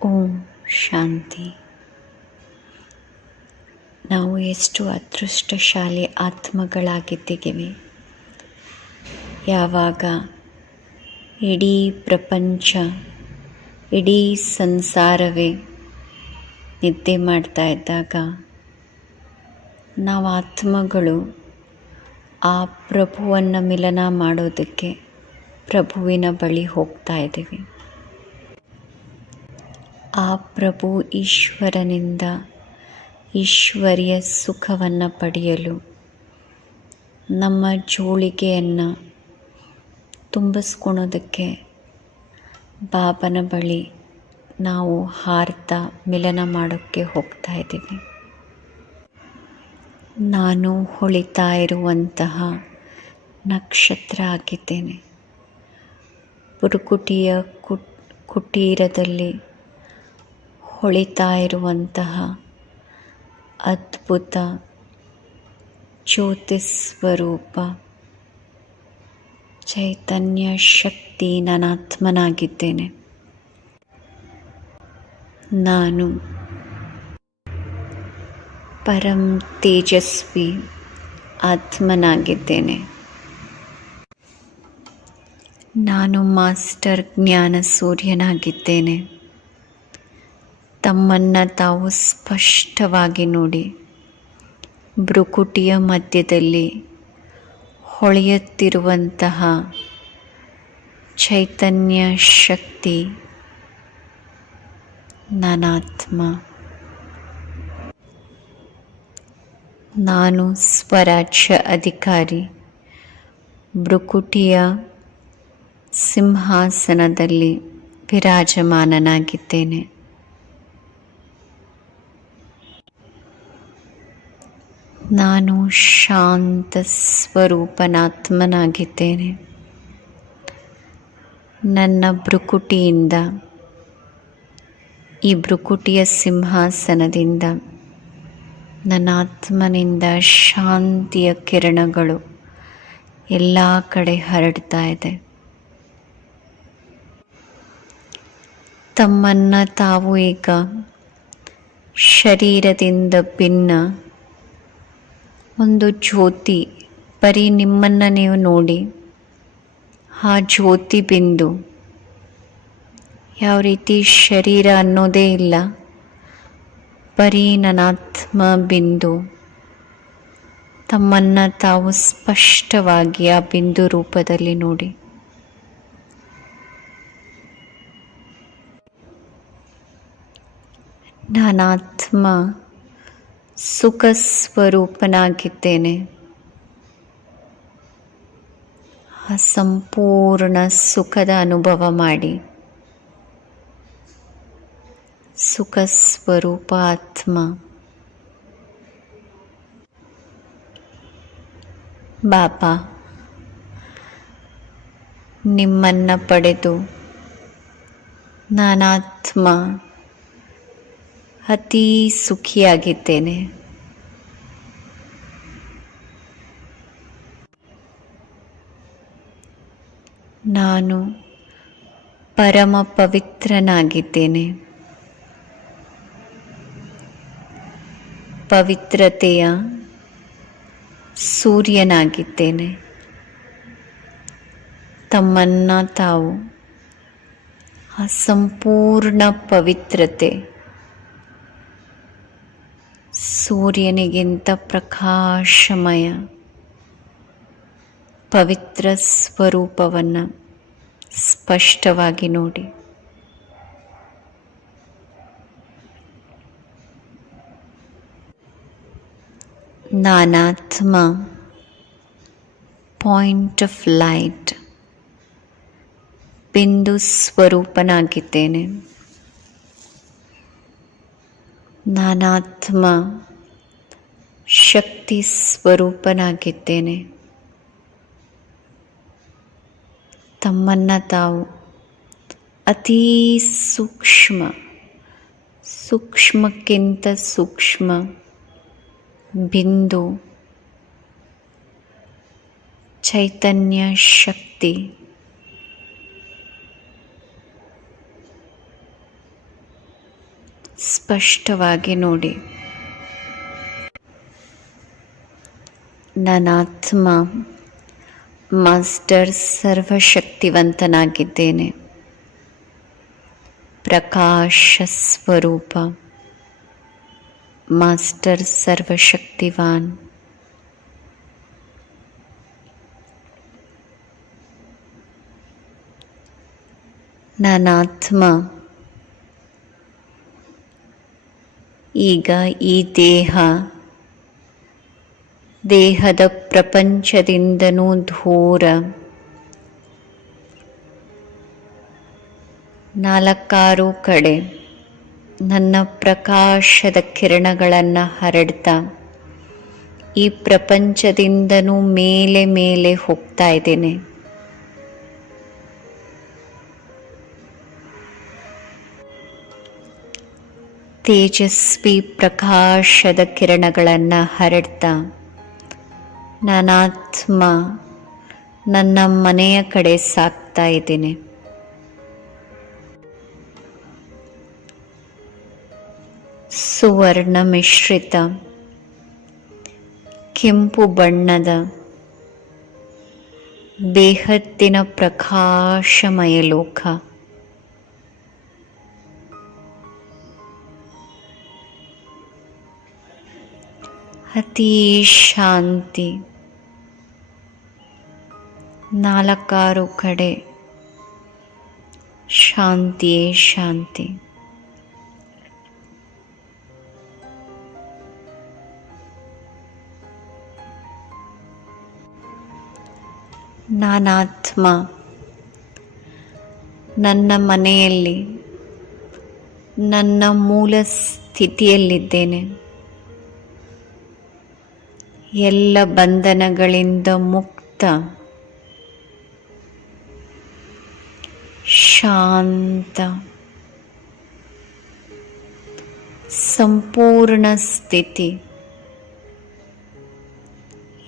ಓಂ ಶಾಂತಿ. ನಾವು ಎಷ್ಟು ಅದೃಷ್ಟಶಾಲಿ ಆತ್ಮಗಳಾಗಿದ್ದೀವಿ. ಯಾವಾಗ ಇಡೀ ಪ್ರಪಂಚ, ಇಡೀ ಸಂಸಾರವೇ ನಿದ್ದೆ ಮಾಡ್ತಾ ಇದ್ದಾಗ ನಾವು ಆತ್ಮಗಳು ಆ ಪ್ರಭುವನ್ನು ಮಿಲನ ಮಾಡೋದಕ್ಕೆ ಪ್ರಭುವಿನ ಬಳಿ ಹೋಗ್ತಾ ಇದ್ದೀವಿ. ಆ ಪ್ರಭು ಈಶ್ವರನಿಂದ ಈಶ್ವರಿಯ ಸುಖವನ್ನು ಪಡೆಯಲು ನಮ್ಮ ಜೋಳಿಗೆಯನ್ನು ತುಂಬಿಸ್ಕೊಳೋದಕ್ಕೆ ಬಾಬನ ಬಳಿ ನಾವು ಹಾರ್ತಾ ಮಿಲನ ಮಾಡೋಕ್ಕೆ ಹೋಗ್ತಾ ಇದ್ದೀವಿ. ನಾನು ಹೊಳಿತಾ ಇರುವಂತಹ ನಕ್ಷತ್ರ ಆಗಿದ್ದೇನೆ. ಪುರುಕುಟಿಯ ಕುಟೀರದಲ್ಲಿ ಹೊಳಿತಾ ಇರುವಂತಹ ಅದ್ಭುತ ಜ್ಯೋತಿ ಸ್ವರೂಪ ಚೈತನ್ಯ ಶಕ್ತಿ ನಾನಾತ್ಮನಾಗಿದ್ದೇನೆ. ನಾನು ಪರಂ ತೇಜಸ್ವಿ ಆತ್ಮನಾಗಿದ್ದೇನೆ. ನಾನು ಮಾಸ್ಟರ್ ಜ್ಞಾನ ಸೂರ್ಯನಾಗಿದ್ದೇನೆ. ತಮ್ಮನ್ನು ತಾವು ಸ್ಪಷ್ಟವಾಗಿ ನೋಡಿ. ಭ್ರುಕುಟಿಯ ಮಧ್ಯದಲ್ಲಿ ಹೊಳೆಯುತ್ತಿರುವಂತಹ ಚೈತನ್ಯ ಶಕ್ತಿ ನಾನಾತ್ಮ. ನಾನು ಸ್ವರಾಜ್ಯ ಅಧಿಕಾರಿ. ಭ್ರುಕುಟಿಯ ಸಿಂಹಾಸನದಲ್ಲಿ ವಿರಾಜಮಾನನಾಗಿದ್ದೇನೆ. ನಾನು ಶಾಂತ ಸ್ವರೂಪನಾತ್ಮನಾಗಿದ್ದೇನೆ. ನನ್ನ ಭ್ರುಕುಟಿಯಿಂದ, ಈ ಭ್ರುಕುಟಿಯ ಸಿಂಹಾಸನದಿಂದ ನನ್ನ ಆತ್ಮನಿಂದ ಶಾಂತಿಯ ಕಿರಣಗಳು ಎಲ್ಲ ಕಡೆ ಹರಡ್ತಾ ಇದೆ. ತಮ್ಮನ್ನು ತಾವು ಈಗ ಶರೀರದಿಂದ ಭಿನ್ನ ಒಂದು ಜ್ಯೋತಿ, ಬರೀ ನಿಮ್ಮನ್ನು ನೀವು ನೋಡಿ. ಆ ಜ್ಯೋತಿ ಬಿಂದು ಯಾವ ರೀತಿ ಶರೀರ ಅನ್ನೋದೇ ಇಲ್ಲ, ಬರೀ ನನಾತ್ಮ ಬಿಂದು. ತಮ್ಮನ್ನು ತಾವು ಸ್ಪಷ್ಟವಾಗಿ ಆ ಬಿಂದು ರೂಪದಲ್ಲಿ ನೋಡಿ. ನಾನಾತ್ಮ ಸುಖ ಸ್ವರೂಪನಾಗಿದ್ದೇನೆ. ಆ ಸಂಪೂರ್ಣ ಸುಖದ ಅನುಭವ ಮಾಡಿ. ಸುಖ ಸ್ವರೂಪ ಆತ್ಮ. ಬಾಬಾ ನಿಮ್ಮನ್ನು ಪಡೆದು ನಾನಾತ್ಮ ಅತೀ ಸುಖಿಯಾಗಿದ್ದೇನೆ. ನಾನು ಪರಮ ಪವಿತ್ರನಾಗಿದ್ದೇನೆ. ಪವಿತ್ರತೆಯ ಸೂರ್ಯನಾಗಿದ್ದೇನೆ. ತಮ್ಮನ್ನು ತಾವು ಆ ಸಂಪೂರ್ಣ ಪವಿತ್ರತೆ, ಸೂರ್ಯನಿಗಿಂತ ಪ್ರಕಾಶಮಯ ಪವಿತ್ರ ಸ್ವರೂಪವನ್ನು ಸ್ಪಷ್ಟವಾಗಿ ನೋಡಿ. ನಾನಾತ್ಮ ಪಾಯಿಂಟ್ ಆಫ್ ಲೈಟ್, ಬಿಂದು ಸ್ವರೂಪನಾಗಿದ್ದೇನೆ. ನಾನಾತ್ಮ ಶಕ್ತಿ ಸ್ವರೂಪನಾಗಿದ್ದೇನೆ. ತಮ್ಮನ್ನು ತಾವು ಅತೀ ಸೂಕ್ಷ್ಮ, ಸೂಕ್ಷ್ಮಕ್ಕಿಂತ ಸೂಕ್ಷ್ಮ ಬಿಂದು ಚೈತನ್ಯ ಶಕ್ತಿ ಸ್ಪಷ್ಟವಾಗಿ ನೋಡಿ. ನಾನಾತ್ಮ ಮಾಸ್ಟರ್ ಸರ್ವಶಕ್ತಿವಂತನಾಗಿದ್ದೇನೆ. ಪ್ರಕಾಶ ಸ್ವರೂಪ ಮಾಸ್ಟರ್ ಸರ್ವಶಕ್ತಿವಾನ್. ನಾನಾತ್ಮ ಈಗ ಈ ದೇಹದ ಪ್ರಪಂಚದಿಂದನೂ ದೂರ ನಾಲ್ಕಾರು ಕಡೆ ನನ್ನ ಪ್ರಕಾಶದ ಕಿರಣಗಳನ್ನು ಹರಡ್ತಾ ಈ ಪ್ರಪಂಚದಿಂದನೂ ಮೇಲೆ ಮೇಲೆ ಹೋಗ್ತಾ ಇದ್ದೇನೆ. ತೇಜಸ್ವಿ ಪ್ರಕಾಶದ ಕಿರಣಗಳನ್ನು ಹರಡ್ತಾ ನಾನಾತ್ಮ ನನ್ನ ಮನೆಯ ಕಡೆ ಸಾಗ್ತಾ ಇದ್ದೇನೆ. ಸುವರ್ಣ ಮಿಶ್ರಿತ ಕೆಂಪು ಬಣ್ಣದ ಬೇಹದ್ದಿನ ಪ್ರಕಾಶಮಯ ಲೋಕ. ಅತೀ ಶಾಂತಿ. ನಾಲ್ಕಾರು ಕಡೆ ಶಾಂತಿಯೇ ಶಾಂತಿ. ನಾನಾತ್ಮ ನನ್ನ ಮನೆಯಲ್ಲಿ ನನ್ನ ಮೂಲ ಸ್ಥಿತಿಯಲ್ಲಿದ್ದೇನೆ. ಎಲ್ಲ ಬಂಧನಗಳಿಂದ ಮುಕ್ತ, ಶಾಂತ, ಸಂಪೂರ್ಣ ಸ್ಥಿತಿ.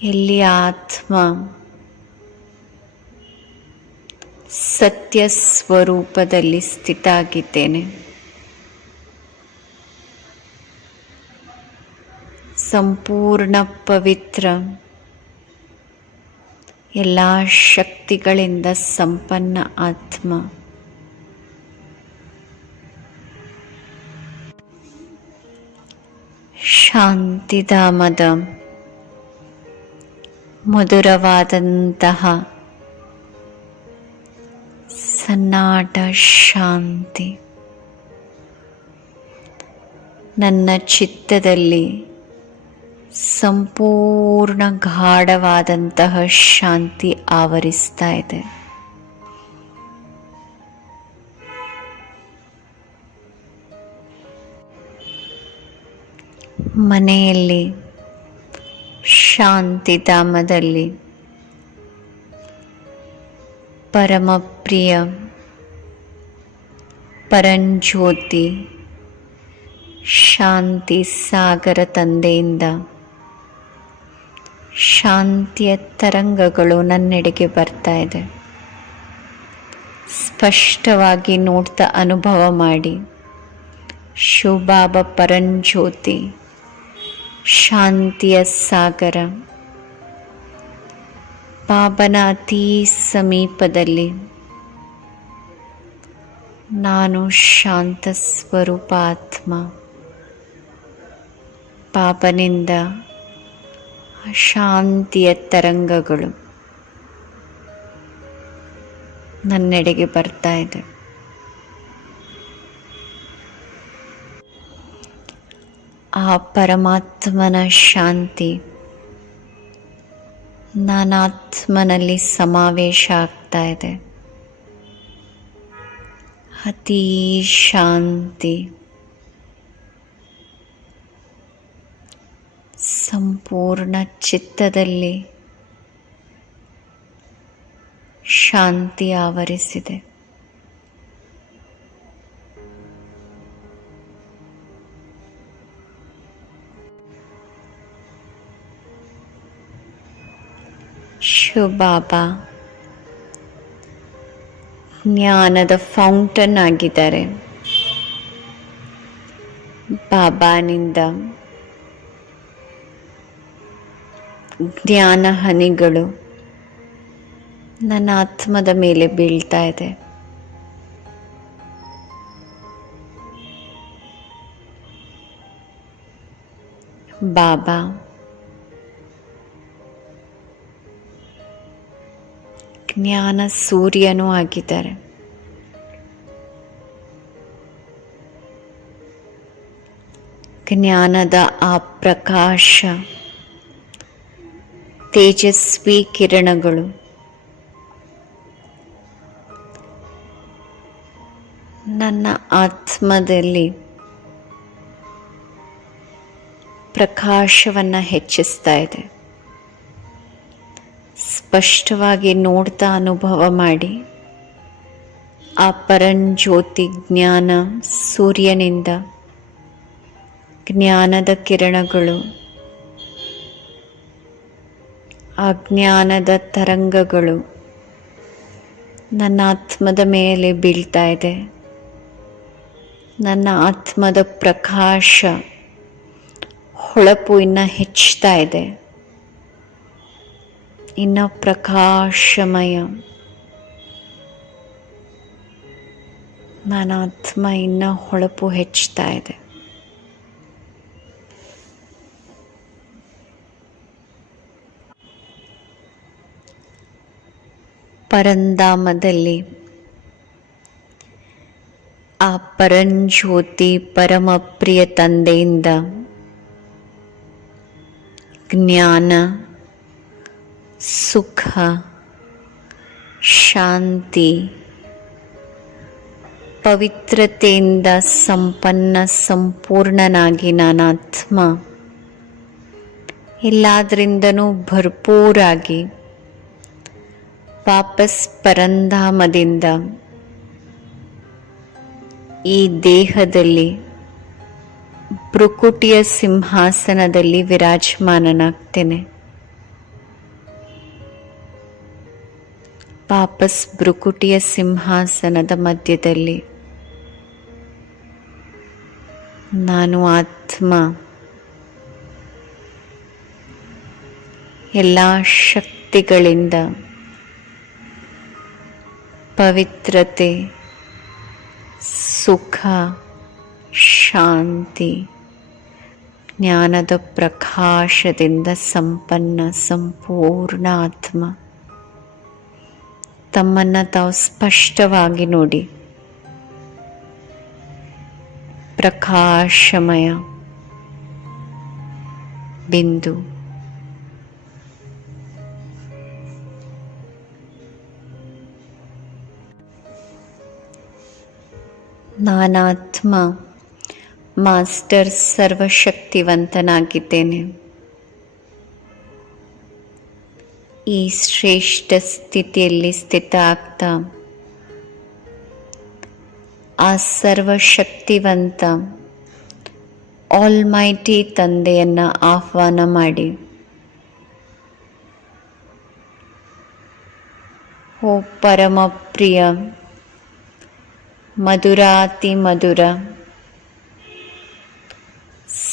ಎಲ್ಲಿ ಆತ್ಮ ಸತ್ಯ ಸ್ವರೂಪದಲ್ಲಿ ಸ್ಥಿತ ಆಗಿದ್ದೇನೆ. ಸಂಪೂರ್ಣ ಪವಿತ್ರ, ಎಲ್ಲ ಶಕ್ತಿಗಳಿಂದ ಸಂಪನ್ನ ಆತ್ಮ. ಶಾಂತಿಧಾಮದ ಮಧುರವಾದಂತಹ ಸನ್ನಾಟ ಶಾಂತಿ ನನ್ನ ಚಿತ್ತದಲ್ಲಿ ಸಂಪೂರ್ಣ ಗಾಢವಾದಂತಹ ಶಾಂತಿ ಆವರಿಸ್ತಾ ಇದೆ. ಮನೆಯಲ್ಲಿ ಶಾಂತಿಧಾಮದಲ್ಲಿ ಪರಮಪ್ರಿಯ ಪರಂಜ್ಯೋತಿ ಶಾಂತಿ ಸಾಗರ ತಂದೆಯಿಂದ ಶಾಂತಿಯ ತರಂಗಗಳು ನನ್ನೆಡೆಗೆ ಬರ್ತಾ ಇದೆ. ಸ್ಪಷ್ಟವಾಗಿ ನೋಡ್ತಾ ಅನುಭವ ಮಾಡಿ. ಶಿವಬಾಬಾ ಪರಂಜ್ಯೋತಿ ಶಾಂತಿಯ ಸಾಗರ ಬಾಬನ ಅತೀ ಸಮೀಪದಲ್ಲಿ ನಾನು ಶಾಂತ ಸ್ವರೂಪ ಆತ್ಮ. ಬಾಬನಿಂದ ಶಾಂತಿಯ ತರಂಗಗಳು ನನ್ನೆಡೆಗೆ ಬರ್ತಾ ಇದೆ. ಆ ಪರಮಾತ್ಮನ ಶಾಂತಿ ನಾನಾತ್ಮನಲ್ಲಿ ಸಮಾವೇಶ ಆಗ್ತಾ ಇದೆ. ಅತೀ ಶಾಂತಿ, ಸಂಪೂರ್ಣ ಚಿತ್ತದಲ್ಲಿ ಶಾಂತಿ ಆವರಿಸಿದೆ. ಶಿವಬಾಬಾ ಜ್ಞಾನದ ಫೌಂಟನ್ ಆಗಿದ್ದಾರೆ. ಬಾಬಾನಿಂದ ಜ್ಞಾನ ಹನಿಗಳು ನನ್ನ ಆತ್ಮದ ಮೇಲೆ ಬೀಳ್ತಾ ಇದೆ. ಬಾಬಾ ಜ್ಞಾನ ಸೂರ್ಯನೂ ಆಗಿದ್ದಾರೆ. ಜ್ಞಾನದ ಆ ಪ್ರಕಾಶ, ತೇಜಸ್ವಿ ಕಿರಣಗಳು ನನ್ನ ಆತ್ಮದಲ್ಲಿ ಪ್ರಕಾಶವನ್ನು ಹೆಚ್ಚಿಸ್ತಾ ಇದೆ. ಸ್ಪಷ್ಟವಾಗಿ ನೋಡ್ತಾ ಅನುಭವ ಮಾಡಿ, ಆ ಪರಂಜ್ಯೋತಿ ಜ್ಞಾನ ಸೂರ್ಯನಿಂದ ಜ್ಞಾನದ ಕಿರಣಗಳು, ಆ ಜ್ಞಾನದ ತರಂಗಗಳು ನನ್ನ ಆತ್ಮದ ಮೇಲೆ ಬೀಳ್ತಾ ಇದೆ. ನನ್ನ ಆತ್ಮದ ಪ್ರಕಾಶ, ಹೊಳಪು ಇನ್ನು ಹೆಚ್ಚುತ್ತಾ ಇದೆ. ಇನ್ನು ಪ್ರಕಾಶಮಯ ನನ್ನ ಆತ್ಮ ಇನ್ನು ಹೊಳಪು ಹೆಚ್ಚುತ್ತಾ ಇದೆ. ಪರಂಧಾಮದಲ್ಲಿ ಆ ಪರಂಜ್ಯೋತಿ ಪರಮ ಪ್ರಿಯ ತಂದೆಯಿಂದ ಜ್ಞಾನ, ಸುಖ, ಶಾಂತಿ, ಪವಿತ್ರತೆಯಿಂದ ಸಂಪನ್ನ ಸಂಪೂರ್ಣನಾಗಿ ನನ್ನ ಆತ್ಮ ಎಲ್ಲದರಿಂದನೂ ಭರ್ಪೂರಾಗಿ ವಾಪಸ್ ಪರಂಧಾಮದಿಂದ ಈ ದೇಹದಲ್ಲಿ ಭ್ರುಕುಟಿಯ ಸಿಂಹಾಸನದಲ್ಲಿ ವಿರಾಜಮಾನನಾಗ್ತೇನೆ. ವಾಪಸ್ ಭ್ರುಕುಟಿಯ ಸಿಂಹಾಸನದ ಮಧ್ಯದಲ್ಲಿ ನಾನು ಆತ್ಮ ಎಲ್ಲ ಶಕ್ತಿಗಳಿಂದ ಪವಿತ್ರತೆ, ಸುಖ, ಶಾಂತಿ, ಜ್ಞಾನದ ಪ್ರಕಾಶದಿಂದ ಸಂಪನ್ನ ಸಂಪೂರ್ಣ ಆತ್ಮ ತಮ್ಮನ್ನು ತಾವು ಸ್ಪಷ್ಟವಾಗಿ ನೋಡಿ. ಪ್ರಕಾಶಮಯ ಬಿಂದು. ನಾನಾತ್ಮ ಮಾಸ್ಟರ್ ಸರ್ವಶಕ್ತಿವಂತನಾಗಿದ್ದೇನೆ. ಈ ಶ್ರೇಷ್ಠ ಸ್ಥಿತಿಯಲ್ಲಿ ಸ್ಥಿತ ಆಗ್ತಾ ಆ ಸರ್ವಶಕ್ತಿವಂತ ಆಲ್ಮೈಟಿ ತಂದೆಯನ್ನು ಆಹ್ವಾನ ಮಾಡಿ, ಓ ಪರಮ ಪ್ರಿಯ ಮಧುರಾತಿ ಮಧುರ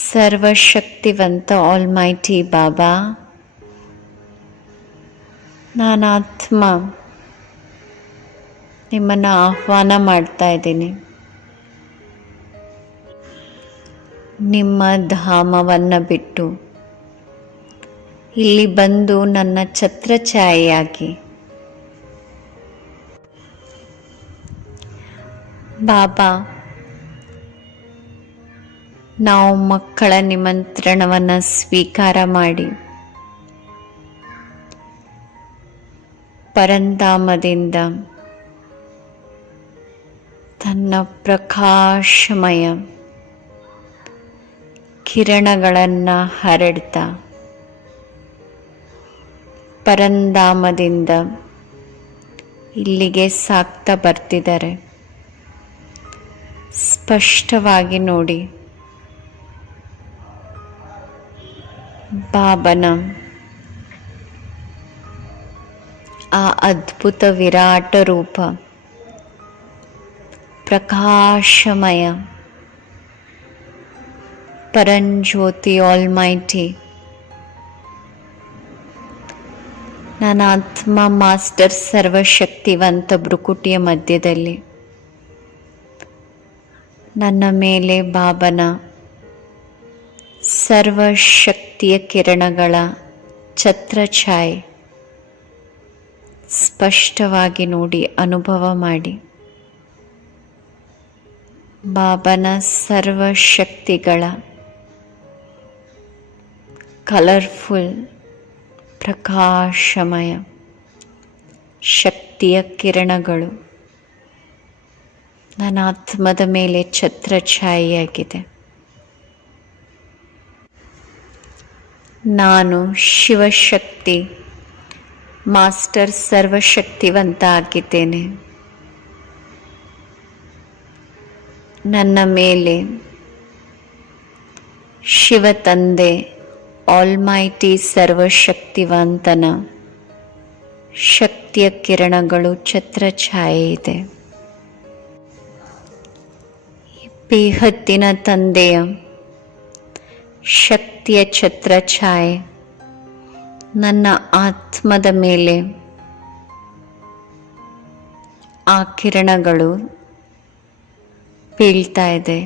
ಸರ್ವಶಕ್ತಿವಂತ ಆಲ್ಮೈಟಿ ಬಾಬಾ, ನಾನಾತ್ಮ ನಿಮ್ಮನ್ನು ಆಹ್ವಾನ ಮಾಡ್ತಾ ಇದ್ದೀನಿ. ನಿಮ್ಮ ಧಾಮವನ್ನು ಬಿಟ್ಟು ಇಲ್ಲಿ ಬಂದು ನನ್ನ ಛತ್ರಛಾಯೆಯಾಗಿ ಬಾಬಾ, ನಾವು ಮಕ್ಕಳ ನಿಮಂತ್ರಣವನ್ನು ಸ್ವೀಕಾರ ಮಾಡಿ ಪರಂಧಾಮದಿಂದ ತನ್ನ ಪ್ರಕಾಶಮಯ ಕಿರಣಗಳನ್ನು ಹರಡ್ತಾ ಪರಂಧಾಮದಿಂದ ಇಲ್ಲಿಗೆ ಸಾಕ್ತಾ ಬರ್ತಿದ್ದಾರೆ. ಸ್ಪಷ್ಟವಾಗಿ ನೋಡಿ, ಬಾಬನ ಆ ಅದ್ಭುತ ವಿರಾಟ ರೂಪ, ಪ್ರಕಾಶಮಯ ಪರಂಜ್ಯೋತಿ ಆಲ್ಮೈಟಿ, ನನ್ನ ಆತ್ಮ ಮಾಸ್ಟರ್ ಸರ್ವಶಕ್ತಿವಂತ ಭ್ರುಕುಟಿಯ ಮಧ್ಯದಲ್ಲಿ ನನ್ನ ಮೇಲೆ ಬಾಬನ ಸರ್ವಶಕ್ತಿಯ ಕಿರಣಗಳ ಛತ್ರಛಾಯೆ ಸ್ಪಷ್ಟವಾಗಿ ನೋಡಿ ಅನುಭವ ಮಾಡಿ. ಬಾಬನ ಸರ್ವಶಕ್ತಿಗಳ ಕಲರ್ಫುಲ್ ಪ್ರಕಾಶಮಯ ಶಕ್ತಿಯ ಕಿರಣಗಳು ನನ್ನ ಆತ್ಮದ ಮೇಲೆ ಛತ್ರಛಾಯೆಯಾಗಿದೆ. ನಾನು ಶಿವಶಕ್ತಿ ಮಾಸ್ಟರ್ ಸರ್ವಶಕ್ತಿವಂತ ಆಗಿದ್ದೇನೆ. ನನ್ನ ಮೇಲೆ ಶಿವ ತಂದೆ ಆಲ್ಮೈಟಿ ಸರ್ವಶಕ್ತಿವಂತನ ಶಕ್ತಿಯ ಕಿರಣಗಳು ಛತ್ರಛಾಯೆ ಇದೆ. ಬೇಹದ್ದಿನ ತಂದೆಯ ಶಕ್ತಿಯ ಛತ್ರಛಾಯೆ ನನ್ನ ಆತ್ಮದ ಮೇಲೆ ಆ ಕಿರಣಗಳು ಬೀಳ್ತಾ ಇದೆ.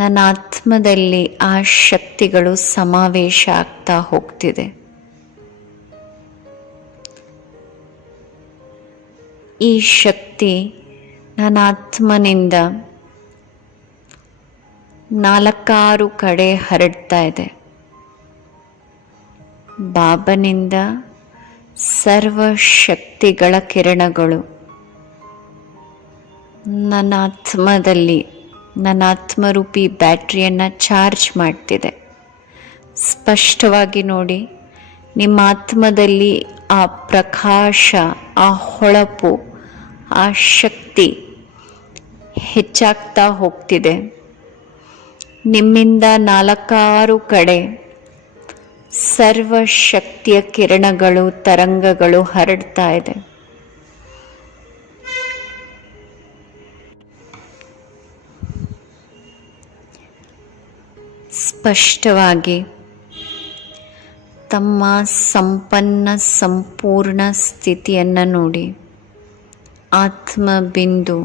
ನನ್ನ ಆತ್ಮದಲ್ಲಿ ಆ ಶಕ್ತಿಗಳು ಸಮಾವೇಶ ಆಗ್ತಾ ಹೋಗ್ತಿದೆ. ಈ ಶಕ್ತಿ ನನ್ನ ಆತ್ಮನಿಂದ 4 ಕಡೆ ಹರಡ್ತಾ ಇದೆ. ಬಾಬನಿಂದ ಸರ್ವಶಕ್ತಿಗಳ ಕಿರಣಗಳು ನನ್ನ ಆತ್ಮದಲ್ಲಿ ನನ್ನ ಆತ್ಮರೂಪಿ ಬ್ಯಾಟ್ರಿಯನ್ನು ಚಾರ್ಜ್ ಮಾಡ್ತಿದೆ. ಸ್ಪಷ್ಟವಾಗಿ ನೋಡಿ, ನಿಮ್ಮ ಆತ್ಮದಲ್ಲಿ ಆ ಪ್ರಕಾಶ, ಆ ಹೊಳಪು, ಆ ಶಕ್ತಿ ಹೆಚ್ಚಾಗ್ತಾ ಹೋಗ್ತಿದೆ. ನಿಮ್ಮಿಂದ 4 ಕಡೆ ಸರ್ವಶಕ್ತಿಯ ಕಿರಣಗಳು, ತರಂಗಗಳು ಹರಡ್ತಾ ಇದೆ. ಸ್ಪಷ್ಟವಾಗಿ ತಮ್ಮ ಸಂಪನ್ನ ಸಂಪೂರ್ಣ ಸ್ಥಿತಿಯನ್ನು ನೋಡಿ. ಆತ್ಮ ಬಿಂದು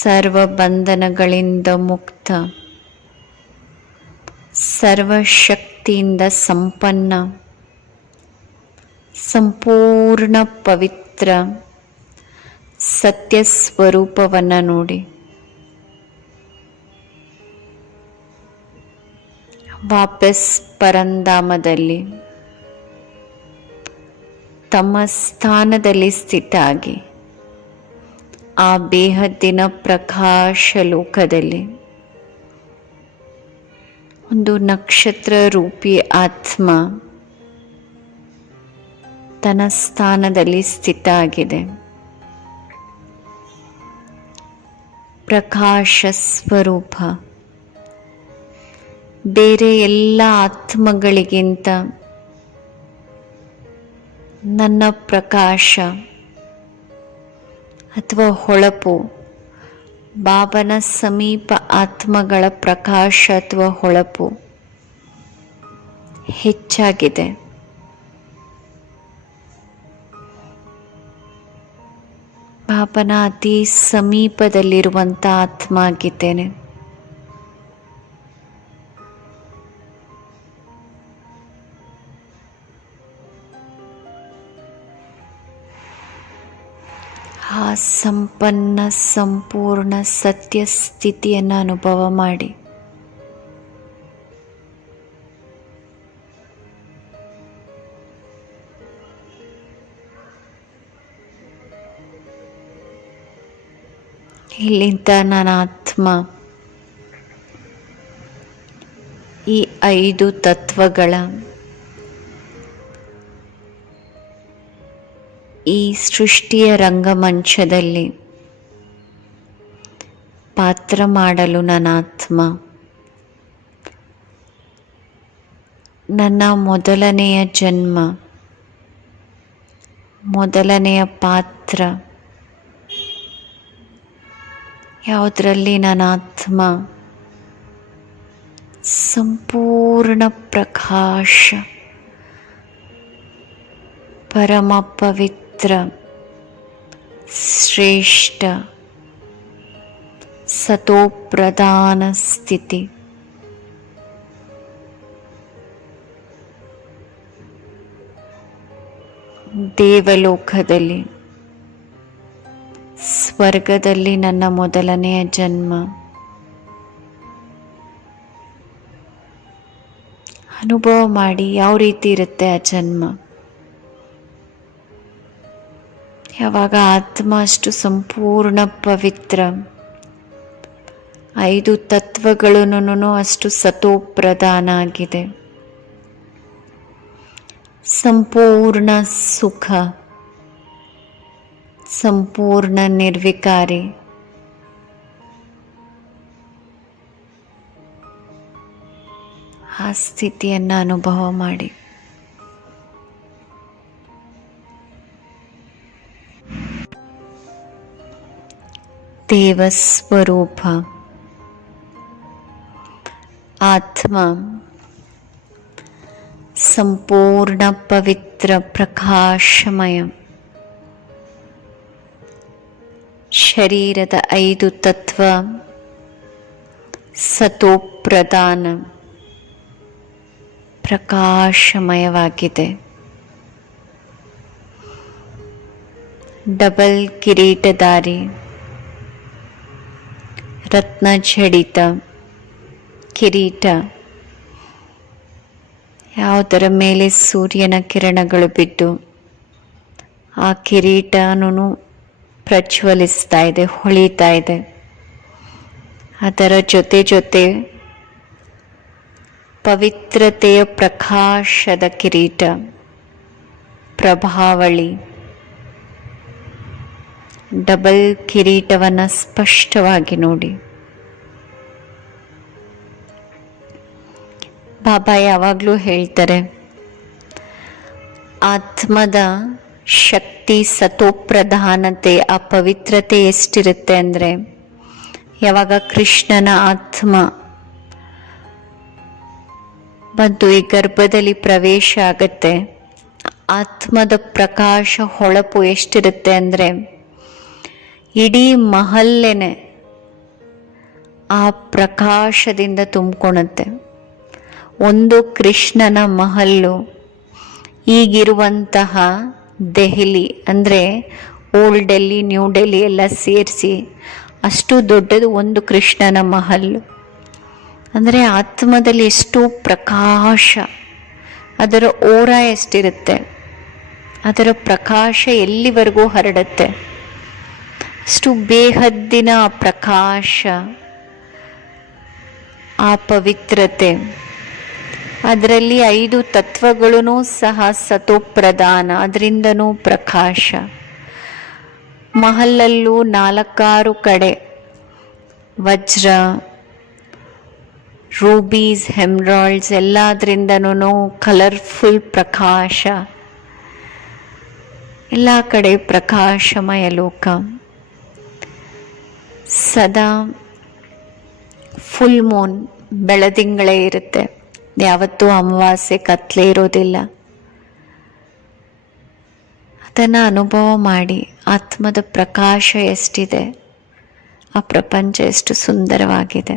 ಸರ್ವ ಬಂಧನಗಳಿಂದ ಮುಕ್ತ, ಸರ್ವಶಕ್ತಿಯಿಂದ ಸಂಪನ್ನ, ಸಂಪೂರ್ಣ ಪವಿತ್ರ ಸತ್ಯ ಸ್ವರೂಪವನ್ನು ನೋಡಿ. ವಾಪಸ್ ಪರಂಧಾಮದಲ್ಲಿ ತಮ್ಮ ಸ್ಥಾನದಲ್ಲಿ ಸ್ಥಿತ ಆಗಿ ಆ ಬೇಹದ್ದಿನ ಪ್ರಕಾಶ ಲೋಕದಲ್ಲಿ ಒಂದು ನಕ್ಷತ್ರ ರೂಪಿ ಆತ್ಮ ತನ್ನ ಸ್ಥಾನದಲ್ಲಿ ಸ್ಥಿತ ಆಗಿದೆ. ಪ್ರಕಾಶ ಸ್ವರೂಪ ಬೇರೆ ಎಲ್ಲ ಆತ್ಮಗಳಿಗಿಂತ ನನ್ನ ಪ್ರಕಾಶ ಅಥವಾ ಹೊಳಪು ಬಾಬನ ಸಮೀಪ ಆತ್ಮಗಳ ಪ್ರಕಾಶ ಅಥವಾ ಹೊಳಪು ಹೆಚ್ಚಾಗಿದೆ. ಬಾಬನ ಅತಿ ಸಮೀಪದಲ್ಲಿರುವಂಥ ಆತ್ಮ ಆಗಿದ್ದೇನೆ. ಆ ಸಂಪನ್ನ ಸಂಪೂರ್ಣ ಸತ್ಯ ಸ್ಥಿತಿಯನ್ನು ಅನುಭವ ಮಾಡಿ. ಇಲ್ಲಿಂದ ನನ್ನ ಆತ್ಮ ಈ 5 ತತ್ವಗಳ ಈ ಸೃಷ್ಟಿಯ ರಂಗಮಂಚದಲ್ಲಿ ಪಾತ್ರ ಮಾಡಲು ನನ್ನ ಆತ್ಮ ನನ್ನ ಮೊದಲನೆಯ ಜನ್ಮ, ಮೊದಲನೆಯ ಪಾತ್ರ ಯಾವುದರಲ್ಲಿ ನನ್ನ ಆತ್ಮ ಸಂಪೂರ್ಣ ಪ್ರಕಾಶ, ಪರಮ ಪವಿತ್ರ, ಶ್ರೇಷ್ಠ ಸತೋಪ್ರಧಾನ ಸ್ಥಿತಿ. ದೇವಲೋಕದಲ್ಲಿ, ಸ್ವರ್ಗದಲ್ಲಿ ನನ್ನ ಮೊದಲನೆಯ ಜನ್ಮ. ಅನುಭವ ಮಾಡಿ ಯಾವ ರೀತಿ ಇರುತ್ತೆ ಆ ಜನ್ಮ. ಯಾವಾಗ ಆತ್ಮ ಅಷ್ಟು ಸಂಪೂರ್ಣ ಪವಿತ್ರ, 5 ತತ್ವಗಳೂ ಅಷ್ಟು ಸತೋಪ್ರಧಾನ ಆಗಿದೆ. ಸಂಪೂರ್ಣ ಸುಖ, ಸಂಪೂರ್ಣ ನಿರ್ವಿಕಾರಿ, ಆ ಸ್ಥಿತಿಯನ್ನು ಅನುಭವ ಮಾಡಿ. ದೇವಸ್ವರೂಪ ಆತ್ಮ ಸಂಪೂರ್ಣ ಪವಿತ್ರ ಪ್ರಕಾಶಮಯ. ಶರೀರದ 5 ತತ್ವ ಸತೋಪ್ರಧಾನ ಪ್ರಕಾಶಮಯವಾಗಿದೆ. ಡಬಲ್ ಕಿರೀಟಧಾರಿ, ರತ್ನ ಜಡಿತ ಕಿರೀಟ, ಯಾವುದರ ಮೇಲೆ ಸೂರ್ಯನ ಕಿರಣಗಳು ಬಿದ್ದು ಆ ಕಿರೀಟನೂ ಪ್ರಜ್ವಲಿಸ್ತಾ ಇದೆ, ಹೊಳಿತಾ ಇದೆ. ಅದರ ಜೊತೆ ಜೊತೆ ಪವಿತ್ರತೆಯ ಪ್ರಕಾಶದ ಕಿರೀಟ, ಪ್ರಭಾವಳಿ. ಡಬಲ್ ಕಿರೀಟವನ್ನು ಸ್ಪಷ್ಟವಾಗಿ ನೋಡಿ. ಬಾಬಾ ಯಾವಾಗಲೂ ಹೇಳ್ತಾರೆ, ಆತ್ಮದ ಶಕ್ತಿ, ಸತೋಪ್ರಧಾನತೆ, ಆ ಪವಿತ್ರತೆ ಎಷ್ಟಿರುತ್ತೆ ಅಂದರೆ, ಯಾವಾಗ ಕೃಷ್ಣನ ಆತ್ಮ ಬಂದು ಈ ಗರ್ಭದಲ್ಲಿ ಪ್ರವೇಶ ಆಗತ್ತೆ, ಆತ್ಮದ ಪ್ರಕಾಶ ಹೊಳಪು ಎಷ್ಟಿರುತ್ತೆ ಅಂದರೆ, ಇಡೀ ಮಹಲ್ಲೆನೆ ಆ ಪ್ರಕಾಶದಿಂದ ತುಂಬಿಕೊಳ್ಳುತ್ತೆ. ಒಂದು ಕೃಷ್ಣನ ಮಹಲ್ಲು ಈಗಿರುವಂತಹ ದೆಹಲಿ ಅಂದರೆ ಓಲ್ಡ್ ಡೆಲ್ಲಿ, ನ್ಯೂ ಡೆಲ್ಲಿ ಎಲ್ಲ ಸೇರಿಸಿ ಅಷ್ಟು ದೊಡ್ಡದು ಒಂದು ಕೃಷ್ಣನ ಮಹಲ್ಲು. ಅಂದರೆ ಆತ್ಮದಲ್ಲಿ ಎಷ್ಟು ಪ್ರಕಾಶ, ಅದರ ಓರ ಎಷ್ಟಿರುತ್ತೆ, ಅದರ ಪ್ರಕಾಶ ಎಲ್ಲಿವರೆಗೂ ಹರಡುತ್ತೆ, ಅಷ್ಟು ಬೇಹದ್ದಿನ ಪ್ರಕಾಶ, ಆ ಪವಿತ್ರತೆ. ಅದರಲ್ಲಿ 5 ತತ್ವಗಳೂ ಸಹ ಸತೋಪ್ರಧಾನ, ಅದರಿಂದನೂ ಪ್ರಕಾಶ. ಮಹಲ್ಲಲ್ಲೂ 4-6 ಕಡೆ ವಜ್ರ, ರೂಬೀಸ್, ಹೆಮ್ರಾಲ್ಡ್ಸ್ ಎಲ್ಲದರಿಂದನೂ ಕಲರ್ಫುಲ್ ಪ್ರಕಾಶ. ಎಲ್ಲ ಕಡೆ ಪ್ರಕಾಶಮಯ ಲೋಕ. ಸದಾ ಫುಲ್ ಮೂನ್, ಬೆಳದಿಂಗಳೇ ಇರುತ್ತೆ, ಯಾವತ್ತೂ ಅಮಾವಾಸ್ಯೆ ಕತ್ಲೆ ಇರೋದಿಲ್ಲ. ಅದನ್ನು ಅನುಭವ ಮಾಡಿ. ಆತ್ಮದ ಪ್ರಕಾಶ ಎಷ್ಟಿದೆ, ಆ ಪ್ರಪಂಚ ಎಷ್ಟು ಸುಂದರವಾಗಿದೆ.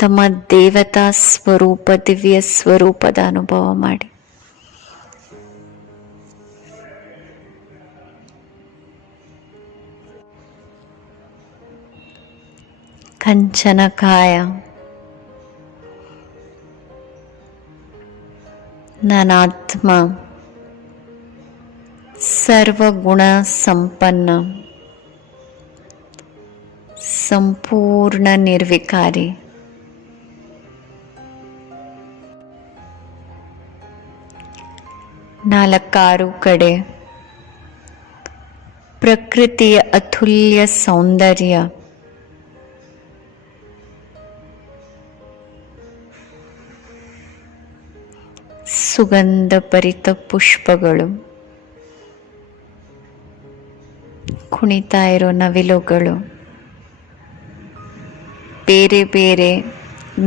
ತಮ್ಮ ದೇವತಾ ಸ್ವರೂಪ, ದಿವ್ಯ ಸ್ವರೂಪದ ಅನುಭವ ಮಾಡಿ. ಕಂಚನಕಾಯ, ನಾನಾತ್ಮ ಸರ್ವಗುಣ ಸಂಪನ್ನ, ಸಂಪೂರ್ಣ ನಿರ್ವಿಕಾರಿ. ನಾಲ್ಕಾರು ಕಡೆ ಪ್ರಕೃತಿಯ ಅತುಲ್ಯ ಸೌಂದರ್ಯ, ಸುಗಂಧ ಭರಿತ ಪುಷ್ಪಗಳು, ಕುಣಿತಾ ಇರೋ ನವಿಲುಗಳು, ಬೇರೆ ಬೇರೆ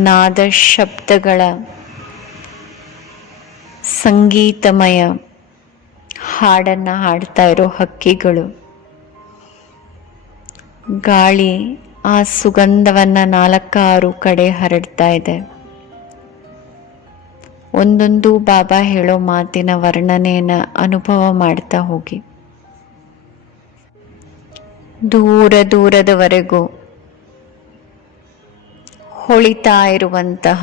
ನಾದ ಶಬ್ದಗಳ ಸಂಗೀತಮಯ ಹಾಡನ್ನು ಹಾಡ್ತಾ ಇರೋ ಹಕ್ಕಿಗಳು. ಗಾಳಿ ಆ ಸುಗಂಧವನ್ನು 4-6 ಕಡೆ ಹರಡ್ತಾ ಇದೆ. ಒಂದೊಂದು ಬಾಬಾ ಹೇಳೋ ಮಾತಿನ ವರ್ಣನೆಯನ್ನು ಅನುಭವ ಮಾಡ್ತಾ ಹೋಗಿ. ದೂರ ದೂರದವರೆಗೂ ಹೊಳಿತಾ ಇರುವಂತಹ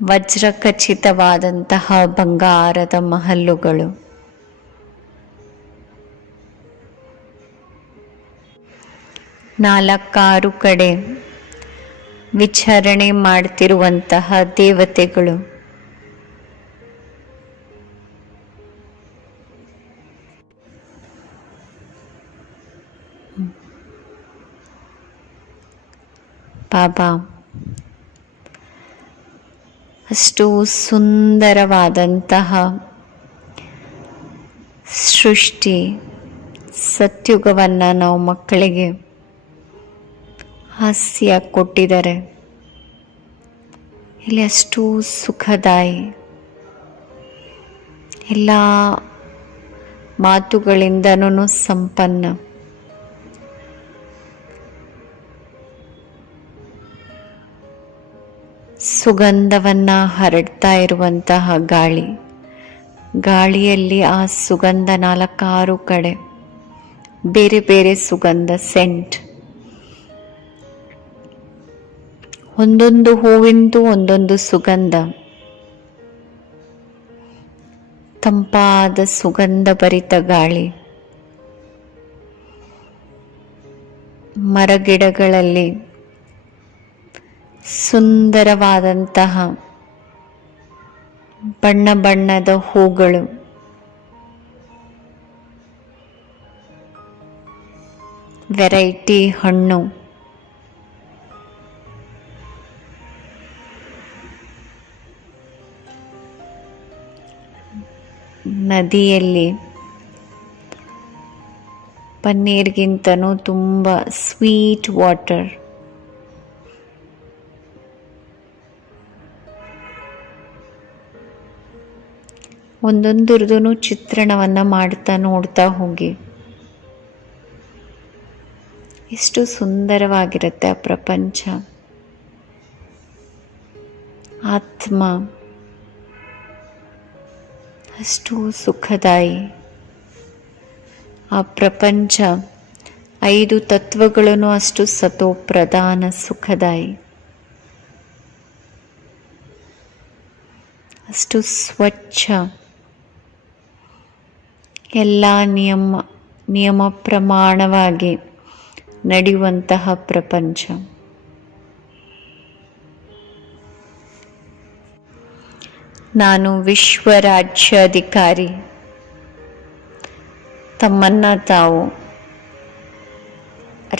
ವಜ್ರಖಚಿತವಾದಂತಹ ಬಂಗಾರದ ಮಹಲ್ಲುಗಳು, ನಾಲ್ಕಾರು ಕಡೆ ವಿಚಾರಣೆ ಮಾಡ್ತಿರುವಂತಹ ದೇವತೆಗಳು, ಬಾಬಾ ಅಷ್ಟು ಸುಂದರವಾದಂತಹ ಸೃಷ್ಟಿ ಸತ್ಯುಗವನ್ನು ನಾವು ಮಕ್ಕಳಿಗೆ ಹಾಸ್ಯ ಕೊಟ್ಟಿದ್ದಾರೆ. ಇಲ್ಲಿ ಅಷ್ಟು ಸುಖದಾಯಿ, ಎಲ್ಲ ಮಾತುಗಳಿಂದನೂ ಸಂಪನ್ನ. ಸುಗಂಧವನ್ನು ಹರಡ್ತಾ ಇರುವಂತಹ ಗಾಳಿ, ಗಾಳಿಯಲ್ಲಿ ಆ ಸುಗಂಧ 4-6 ಕಡೆ ಬೇರೆ ಬೇರೆ ಸುಗಂಧ, ಸೆಂಟ್. ಒಂದೊಂದು ಹೂವಿಂದು ಒಂದೊಂದು ಸುಗಂಧ, ತಂಪಾದ ಸುಗಂಧ ಭರಿತ ಗಾಳಿ. ಮರಗಿಡಗಳಲ್ಲಿ ಸುಂದರವಾದಂತಹ ಬಣ್ಣ ಬಣ್ಣದ ಹೂಗಳು, ವೆರೈಟಿ ಹಣ್ಣು, ನದಿಯಲ್ಲಿ ಪನ್ನೀರ್ಗಿಂತನೂ ತುಂಬ ಸ್ವೀಟ್ ವಾಟರ್. ಒಂದೊಂದರದೂ ಚಿತ್ರಣವನ್ನು ಮಾಡ್ತಾ ನೋಡ್ತಾ ಹೋಗಿ. ಎಷ್ಟು ಸುಂದರವಾಗಿರುತ್ತೆ ಆ ಪ್ರಪಂಚ. ಆತ್ಮ ಅಷ್ಟು ಸುಖದಾಯಿ. ಆ ಪ್ರಪಂಚ 5 ತತ್ವಗಳನ್ನು ಅಷ್ಟು ಸತೋಪ್ರಧಾನ ಸುಖದಾಯಿ, ಅಷ್ಟು ಸ್ವಚ್ಛ, ಎಲ್ಲ ನಿಯಮ ಪ್ರಮಾಣವಾಗಿ ನಡೆಯುವಂತಹ ಪ್ರಪಂಚ. ನಾನು ವಿಶ್ವ ರಾಜ್ಯಾಧಿಕಾರಿ. ತಮ್ಮನ್ನ ತಾವು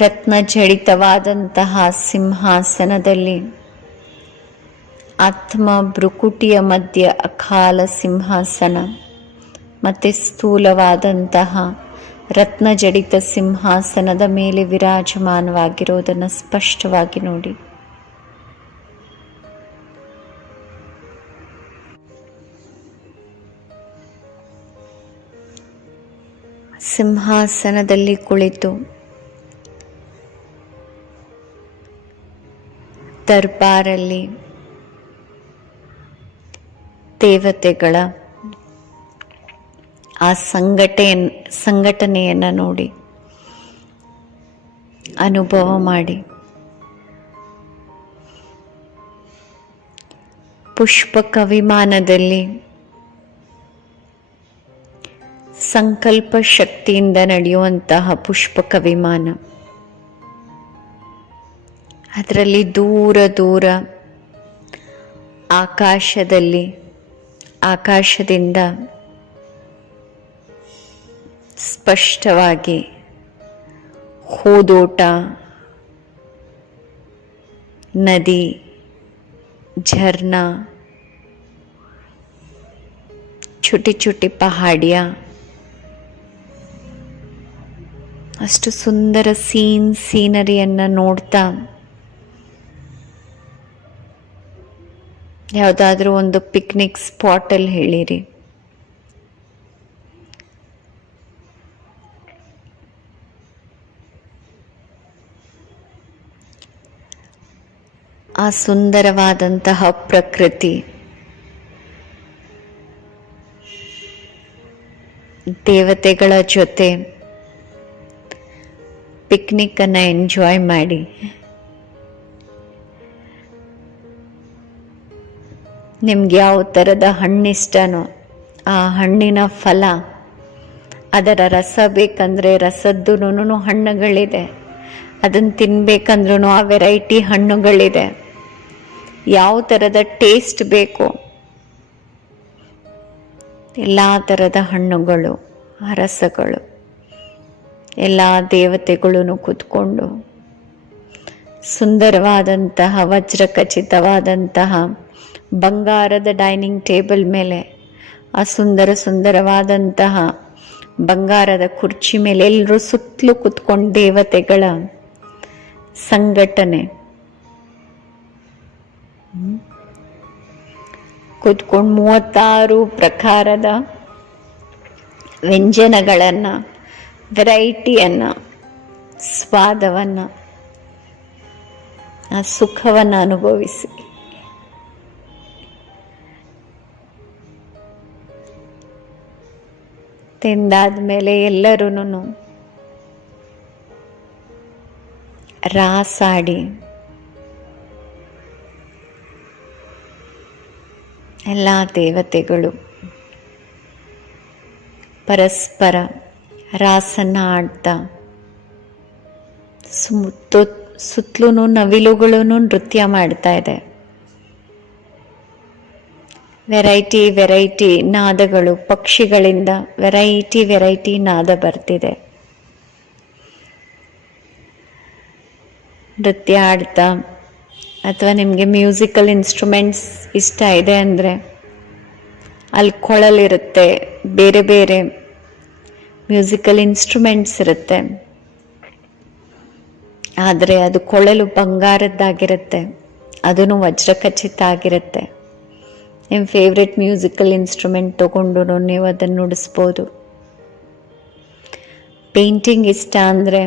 ರತ್ನಜಡಿತವಾದಂತಹ ಸಿಂಹಾಸನದಲ್ಲಿ, ಆತ್ಮ ಭ್ರುಕುಟಿಯ ಮಧ್ಯ ಅಕಾಲ ಸಿಂಹಾಸನ ಮತ್ತು ಸ್ಥೂಲವಾದಂತಹ ರತ್ನಜಡಿತ ಸಿಂಹಾಸನದ ಮೇಲೆ ವಿರಾಜಮಾನವಾಗಿರೋದನ್ನು ಸ್ಪಷ್ಟವಾಗಿ ನೋಡಿ. ಸಿಂಹಾಸನದಲ್ಲಿ ಕುಳಿತು ದರ್ಬಾರಲ್ಲಿ ದೇವತೆಗಳ ಆ ಸಂಘಟನೆಯನ್ನು ನೋಡಿ, ಅನುಭವ ಮಾಡಿ. ಪುಷ್ಪಕ ವಿಮಾನದಲ್ಲಿ ಸಂಕಲ್ಪ ಶಕ್ತಿಯಿಂದ ನಡೆಯುವಂತಹ ಪುಷ್ಪಕ ವಿಮಾನ, ಅದರಲ್ಲಿ ದೂರ ದೂರ ಆಕಾಶದಿಂದ ಸ್ಪಷ್ಟವಾಗಿ ಹೂದೋಟ, ನದಿ, झरना, छोटी छोटी पहाड़ियाँ, ಅಷ್ಟು ಸುಂದರ ಸೀನರಿಯನ್ನು ನೋಡ್ತಾ ಯಾವುದಾದ್ರೂ ಒಂದು ಪಿಕ್ನಿಕ್ ಸ್ಪಾಟಲ್ಲಿ ಹೇಳಿರಿ. ಆ ಸುಂದರವಾದಂತಹ ಪ್ರಕೃತಿ, ದೇವತೆಗಳ ಜೊತೆ ಪಿಕ್ನಿಕ್ ಅನ್ನ ಎಂಜಾಯ್ ಮಾಡಿ. ನಿಮ್ಗೆ ಯಾವ ಥರದ ಹಣ್ಣಿಷ್ಟನೋ ಆ ಹಣ್ಣಿನ ಫಲ, ಅದರ ರಸ ಬೇಕಂದ್ರೆ ರಸದ್ದು ಹಣ್ಣುಗಳಿದೆ, ಅದನ್ನು ತಿನ್ಬೇಕಂದ್ರೂ ಆ ವೆರೈಟಿ ಹಣ್ಣುಗಳಿದೆ. ಯಾವ ಥರದ ಟೇಸ್ಟ್ ಬೇಕು ಎಲ್ಲ ಥರದ ಹಣ್ಣುಗಳು, ರಸಗಳು, ಎಲ್ಲ ದೇವತೆಗಳು ಕೂತ್ಕೊಂಡು ಸುಂದರವಾದಂತಹ ವಜ್ರಖಚಿತವಾದಂತಹ ಬಂಗಾರದ ಡೈನಿಂಗ್ ಟೇಬಲ್ ಮೇಲೆ, ಆ ಸುಂದರವಾದಂತಹ ಬಂಗಾರದ ಕುರ್ಚಿ ಮೇಲೆ ಎಲ್ಲರೂ ಸುತ್ತಲೂ ಕೂತ್ಕೊಂಡು ದೇವತೆಗಳ ಸಂಘಟನೆ ಕೂತ್ಕೊಂಡು 36 ಪ್ರಕಾರದ ವ್ಯಂಜನಗಳನ್ನು, ವೆರೈಟಿಯನ್ನು, ಸ್ವಾದವನ್ನು, ಆ ಸುಖವನ್ನು ಅನುಭವಿಸಿ. ತಿಂದಾದ್ಮೇಲೆ ಎಲ್ಲರೂ ರಾಸಾಡಿ ಎಲ್ಲ ದೇವತೆಗಳು ಪರಸ್ಪರ ರಾಸನ್ನ ಆಡ್ತಾ, ಸುತ್ತಲೂ ನವಿಲುಗಳು ನೃತ್ಯ ಮಾಡ್ತಾ ಇದೆ. ವೆರೈಟಿ ನಾದಗಳು, ಪಕ್ಷಿಗಳಿಂದ ವೆರೈಟಿ ನಾದ ಬರ್ತಿದೆ. ನೃತ್ಯ ಆಡ್ತಾ, ಅಥವಾ ನಿಮಗೆ ಮ್ಯೂಸಿಕಲ್ ಇನ್ಸ್ಟ್ರೂಮೆಂಟ್ಸ್ ಇಷ್ಟ ಇದೆ ಅಂದರೆ ಅಲ್ಲಿ ಕೊಳಲಿರುತ್ತೆ, ಬೇರೆ ಬೇರೆ ಮ್ಯೂಸಿಕಲ್ ಇನ್ಸ್ಟ್ರೂಮೆಂಟ್ಸ್ ಇರುತ್ತೆ. ಆದರೆ ಅದು ಕೊಳಲು ಬಂಗಾರದ್ದಾಗಿರುತ್ತೆ, ಅದನ್ನು ವಜ್ರಖಚಿತ ಆಗಿರುತ್ತೆ. ನಿಮ್ಮ ಫೇವ್ರೆಟ್ ಮ್ಯೂಸಿಕಲ್ ಇನ್ಸ್ಟ್ರೂಮೆಂಟ್ ತಗೊಂಡು ನೀವು ಅದನ್ನು ನುಡಿಸ್ಬೋದು. ಪೇಂಟಿಂಗ್ ಇಷ್ಟ ಅಂದರೆ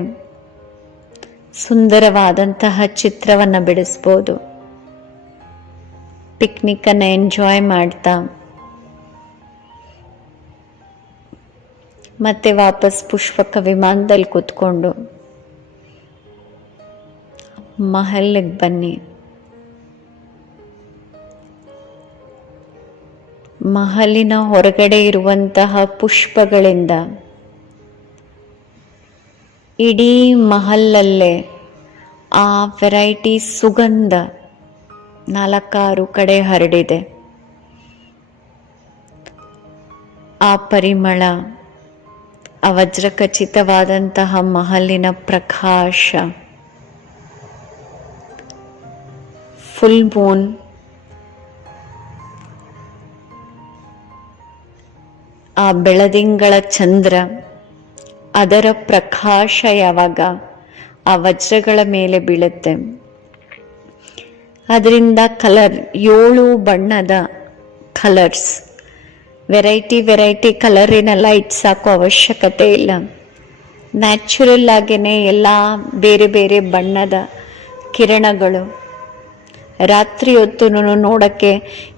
ಸುಂದರವಾದಂತಹ ಚಿತ್ರವನ್ನು ಬಿಡಿಸ್ಬೋದು. ಪಿಕ್ನಿಕ್ಕನ್ನು ಎಂಜಾಯ್ ಮಾಡ್ತಾ ಮತ್ತೆ ವಾಪಸ್ ಪುಷ್ಪಕ ವಿಮಾನದಲ್ಲಿ ಕೂತ್ಕೊಂಡು ಮಹಲ್ಗೆ ಬನ್ನಿ. ಮಹಲಿನ ಹೊರಗಡೆ ಇರುವಂತಹ ಪುಷ್ಪಗಳಿಂದ ಇಡೀ ಮಹಲಲ್ಲೇ ಆ ವೆರೈಟಿ ಸುಗಂಧ 4 ಕಡೆ ಹರಡಿದೆ. ಆ ಪರಿಮಳ, ಆ ವಜ್ರಖಚಿತವಾದಂತಹ ಮಹಲಿನ ಪ್ರಕಾಶ, ಫುಲ್ ಮೂನ್, ಆ ಬೆಳದಿಂಗಳ ಚಂದ್ರ, ಅದರ ಪ್ರಕಾಶ ಯಾವಾಗ ಆ ವಜ್ರಗಳ ಮೇಲೆ ಬೀಳುತ್ತೆ, ಅದರಿಂದ ಕಲರ್ 7 ಬಣ್ಣದ ಕಲರ್ಸ್, ವೆರೈಟಿ ಕಲರಿನ ಲೈಟ್ಸ್ ಹಾಕೋ ಅವಶ್ಯಕತೆ ಇಲ್ಲ. ನ್ಯಾಚುರಲ್ ಆಗೇನೆ ಎಲ್ಲ ಬೇರೆ ಬೇರೆ ಬಣ್ಣದ ಕಿರಣಗಳು. ರಾತ್ರಿ ಹೊತ್ತು ನೋಡೋಕ್ಕೆ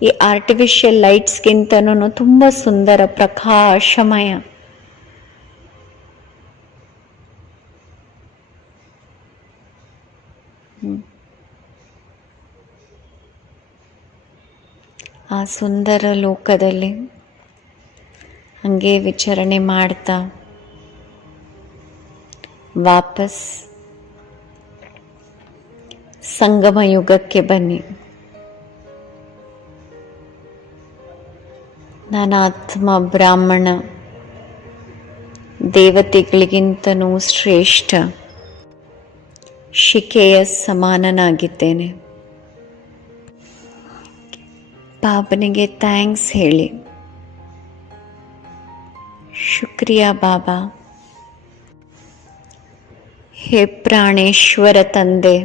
ಈ ಆರ್ಟಿಫಿಷಿಯಲ್ ಲೈಟ್ಸ್ಗಿಂತನೂ ತುಂಬ ಸುಂದರ, ಪ್ರಕಾಶಮಯ. ಆ ಸುಂದರ ಲೋಕದಲ್ಲಿ ಹಂಗೆ ವಿಚರಣೆ ಮಾಡ್ತಾ ವಾಪಸ್ ಸಂಗಮ ಯುಗಕ್ಕೆ ಬನ್ನಿ. ನಾನು ಆತ್ಮ ಬ್ರಾಹ್ಮಣ, ದೇವತೆಗಳಿಗಿಂತನೂ ಶ್ರೇಷ್ಠ, ಶಿಕೆಯ ಸಮಾನನಾಗಿದ್ದೇನೆ. ಬಾಬನಿಗೆ ಥ್ಯಾಂಕ್ಸ್ ಹೇಳಿ. ಶುಕ್ರಿಯಾ ಬಾಬಾ. ಹೇ ಪ್ರಾಣೇಶ್ವರ ತಂದೆ,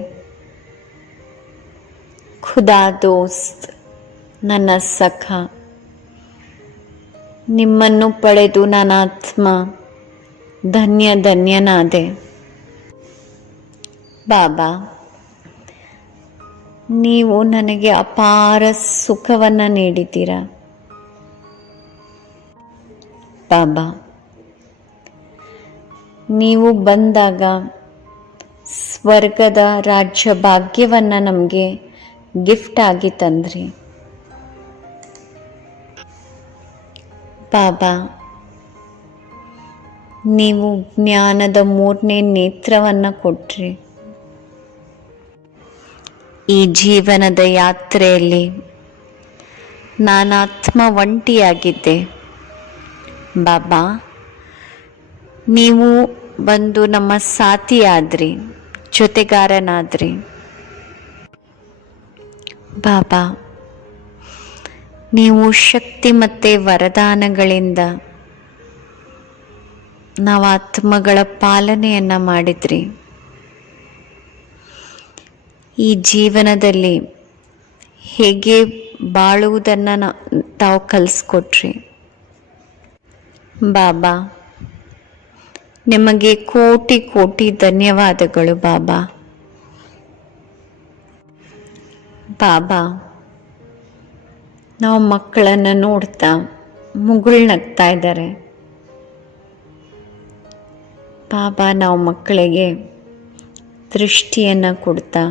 ಖುದಾ ದೋಸ್ತ್, ನನ್ನ ಸಖ, ನಿಮ್ಮನ್ನು ಪಡೆದು ನಾನಾತ್ಮ ಧನ್ಯನಾದೆ. ಬಾಬಾ, ನೀವು ನನಗೆ ಅಪಾರ ಸುಖವನ್ನು ನೀಡಿದ್ದೀರಾ. ಬಾಬಾ, ನೀವು ಬಂದಾಗ ಸ್ವರ್ಗದ ರಾಜ್ಯ ಭಾಗ್ಯವನ್ನು ನಮಗೆ ಗಿಫ್ಟ್ ಆಗಿ ತಂದ್ರಿ. ಬಾಬಾ, ನೀವು ಜ್ಞಾನದ 3ನೇ ನೇತ್ರವನ್ನು ಕೊಟ್ರಿ. ಈ ಜೀವನದ ಯಾತ್ರೆಯಲ್ಲಿ ನಾನಾತ್ಮ ಒಂಟಿಯಾಗಿದ್ದೆ. ಬಾಬಾ, ನೀವು ಬಂದು ನಮ್ಮ ಸಾಥಿಯಾದ್ರಿ, ಜೊತೆಗಾರನಾದ್ರಿ. ಬಾಬಾ, ನೀವು ಶಕ್ತಿ ಮತ್ತು ವರದಾನಗಳಿಂದ ನಾವು ಆತ್ಮಗಳ ಪಾಲನೆಯನ್ನು ಮಾಡಿದ್ರಿ. ಈ ಜೀವನದಲ್ಲಿ ಹೇಗೆ ಬಾಳುವುದನ್ನು ತಾವು ಕಲಿಸ್ಕೊಟ್ರಿ. ಬಾಬಾ, ನಿಮಗೆ ಕೋಟಿ ಕೋಟಿ ಧನ್ಯವಾದಗಳು. ಬಾಬಾ, ಬಾಬಾ, ನಾವು ಮಕ್ಕಳನ್ನು ನೋಡ್ತಾ ಮುಗುಳ್ನಗ್ತಾ ಇದ್ದಾರೆ. ಬಾಬಾ, ನಾವು ಮಕ್ಕಳಿಗೆ ದೃಷ್ಟಿಯನ್ನು ಕೊಡ್ತಾ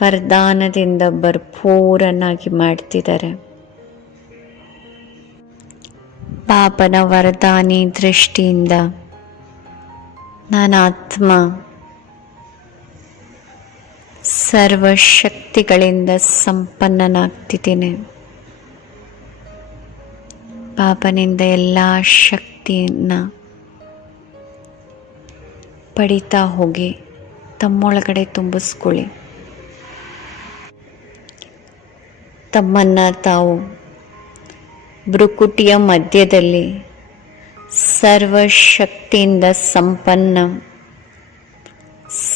ವರದಾನದಿಂದ ಭರ್ಪೂರನ್ನಾಗಿ ಮಾಡ್ತಿದ್ದಾರೆ. ಬಾಬನ ವರದಾನಿ ದೃಷ್ಟಿಯಿಂದ ನಾನಾತ್ಮ ಸರ್ವಶಕ್ತಿಗಳಿಂದ ಸಂಪನ್ನನಾಗ್ತಿದ್ದೇನೆ. ಬಾಬನಿಂದ ಎಲ್ಲ ಶಕ್ತಿಯನ್ನು ಪಡಿತಾ ಹೋಗಿ ತಮ್ಮೊಳಗಡೆ ತುಂಬಿಸ್ಕೊಳ್ಳಿ. ತಮ್ಮನ್ನು ತಾವು ಭ್ರುಕುಟಿಯ ಮಧ್ಯದಲ್ಲಿ ಸರ್ವಶಕ್ತಿಯಿಂದ ಸಂಪನ್ನ,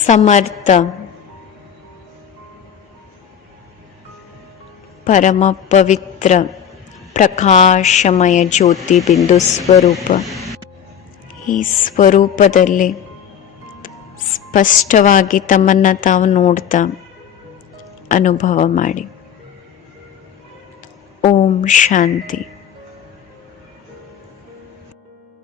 ಸಮರ್ಥ, ಪರಮ ಪವಿತ್ರ ಪ್ರಕಾಶಮಯ ಜ್ಯೋತಿ ಬಿಂದು ಸ್ವರೂಪ, ಈ ಸ್ವರೂಪದಲ್ಲಿ ಸ್ಪಷ್ಟವಾಗಿ ತಮ್ಮನ್ನು ತಾವು ನೋಡ್ತಾ ಅನುಭವ ಮಾಡಿ. ಓಂ ಶಾಂತಿ.